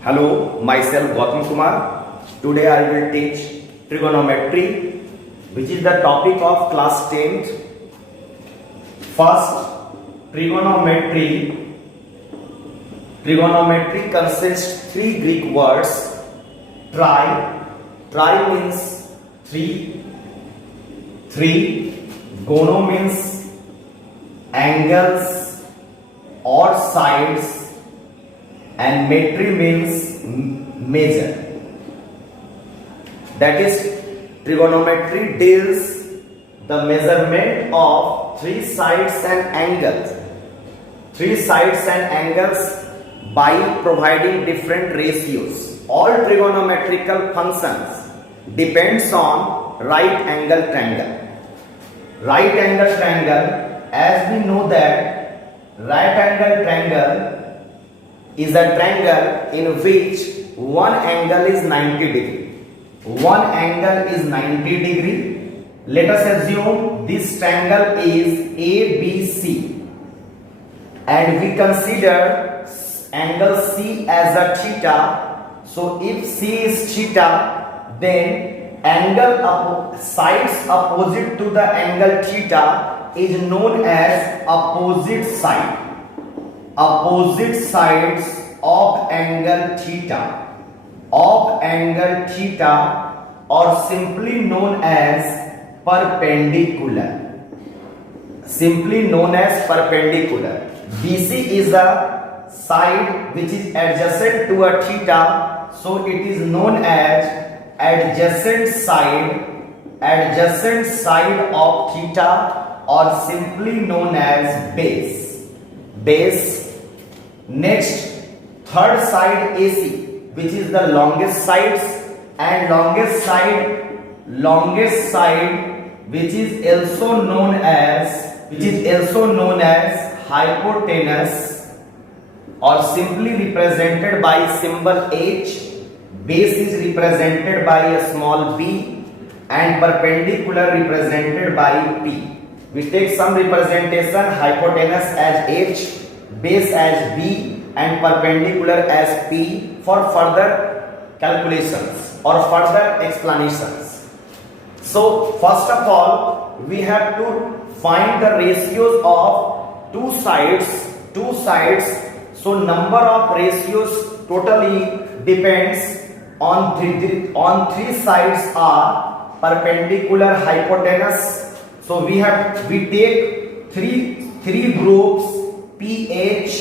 Hello, myself Gautam Kumar. Today I will teach trigonometry, which is the topic of class 10th. First, trigonometry. Trigonometry consists three Greek words. Tri means three. Gono means angles or sides, and metry means measure. That is, trigonometry deals the measurement of three sides and angles. Three sides and angles by providing different ratios. All trigonometrical functions depends on right angle triangle. Right angle triangle, as we know that right angle triangle is a triangle in which one angle is 90 degree. One angle is 90 degree. Let us assume this triangle is ABC and we consider angle C as a theta. So if C is theta, then sides opposite to the angle theta is known as opposite side. Opposite sides of angle theta or simply known as perpendicular. Simply known as perpendicular. BC is a side which is adjacent to a theta, so it is known as adjacent side of theta, or simply known as base. Next, third side AC, which is the longest sides, and longest side which is also known as hypotenuse, or simply represented by symbol H. Base is represented by a small b and perpendicular represented by P. We take some representation: hypotenuse as H, base as B, and perpendicular as P for further calculations or further explanations. So first of all, we have to find the ratios of two sides. So number of ratios totally depends on three sides are perpendicular, hypotenuse. So we take three groups, PH,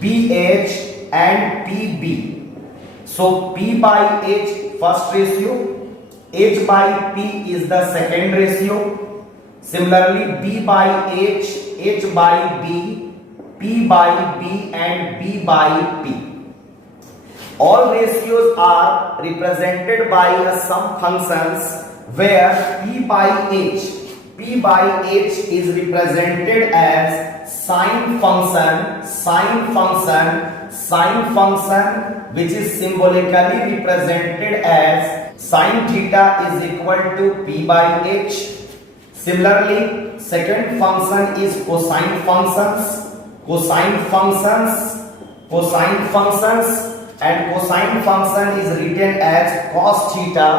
BH and PB. So P by H first ratio, H by P is the second ratio. Similarly, B by H, H by B, P by B and B by P. All ratios are represented by some functions where P by H is represented as sine function, which is symbolically represented as sine theta is equal to P by H. Similarly, second function is cosine functions, and cosine function is written as cos theta,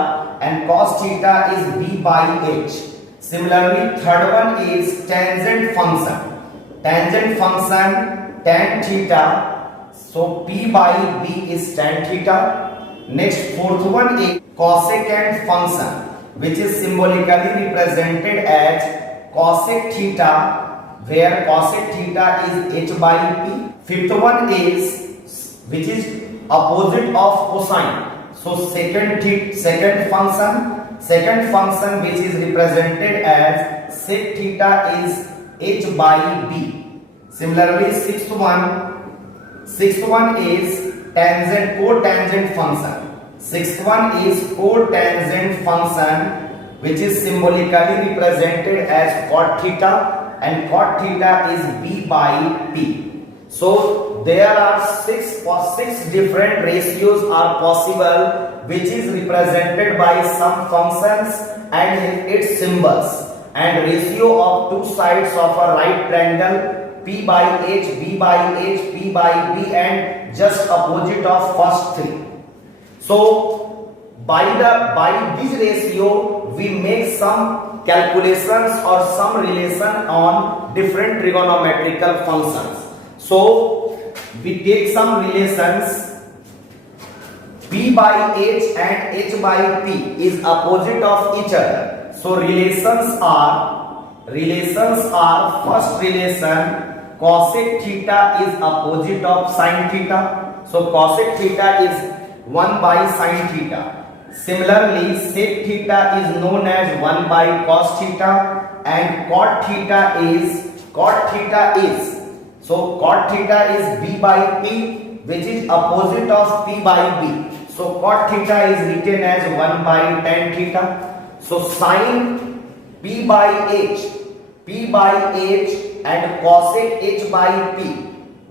and cos theta is B by H. Similarly, third one is tangent function, tan theta, so P by B is tan theta. Next, fourth one is cosecant function, which is symbolically represented as cosec theta, where cosec theta is H by P. Fifth one is which is opposite of cosine. So second function which is represented as sec theta is H by B. Similarly, sixth one is cotangent function. Sixth one is cotangent function, which is symbolically represented as cot theta, and cot theta is B by P. So there are six different ratios are possible, which is represented by some functions and its symbols. And ratio of two sides of a right triangle P by H, B by H, P by B, and just opposite of first three. So by this ratio we make some calculations or some relation on different trigonometrical functions. So we take some relations. P by H and H by P is opposite of each other. So relations are first relation cosec theta is opposite of sin theta. So cosec theta is 1 by sin theta. Similarly, sec theta is known as 1 by cos theta, and cot theta is so cot theta is B by P, which is opposite of P by B. So cot theta is written as 1 by tan theta. So sin P by H and cosec H by P,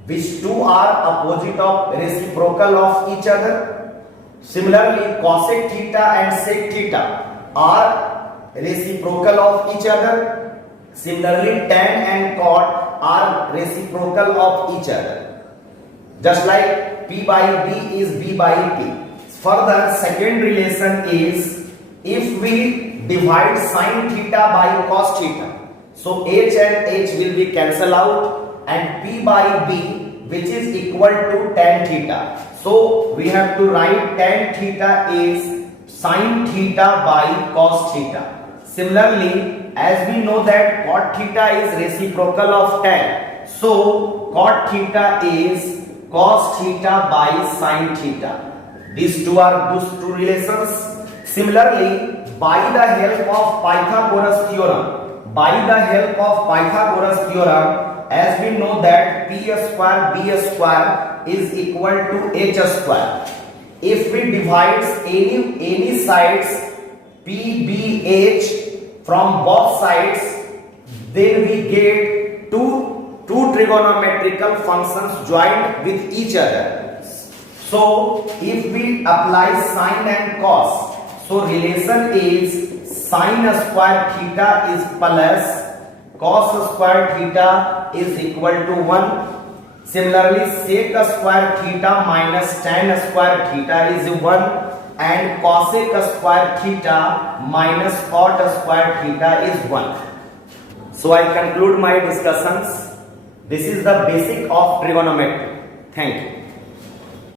which two are opposite of reciprocal of each other. Similarly, cosec theta and sec theta are reciprocal of each other. Similarly, tan and cot are reciprocal of each other. Just like P by B is B by P. Further, second relation is if we divide sin theta by cos theta. So H and H will be cancelled out, and P by B, which is equal to tan theta. So we have to write tan theta is sin theta by cos theta. Similarly, as we know that cot theta is reciprocal of tan, so cot theta is cos theta by sin theta. These two are those two relations. Similarly, by the help of Pythagoras theorem, as we know that P square B square is equal to H square. If we divide any sides P, B, H from both sides, then we get two trigonometrical functions joined with each other. So if we apply sine and cos, so relation is sine square theta is plus cos square theta is equal to 1. Similarly, sec square theta minus tan square theta is 1, and cosec square theta minus cot square theta is 1. So I conclude my discussions. This is the basic of trigonometry. Thank you.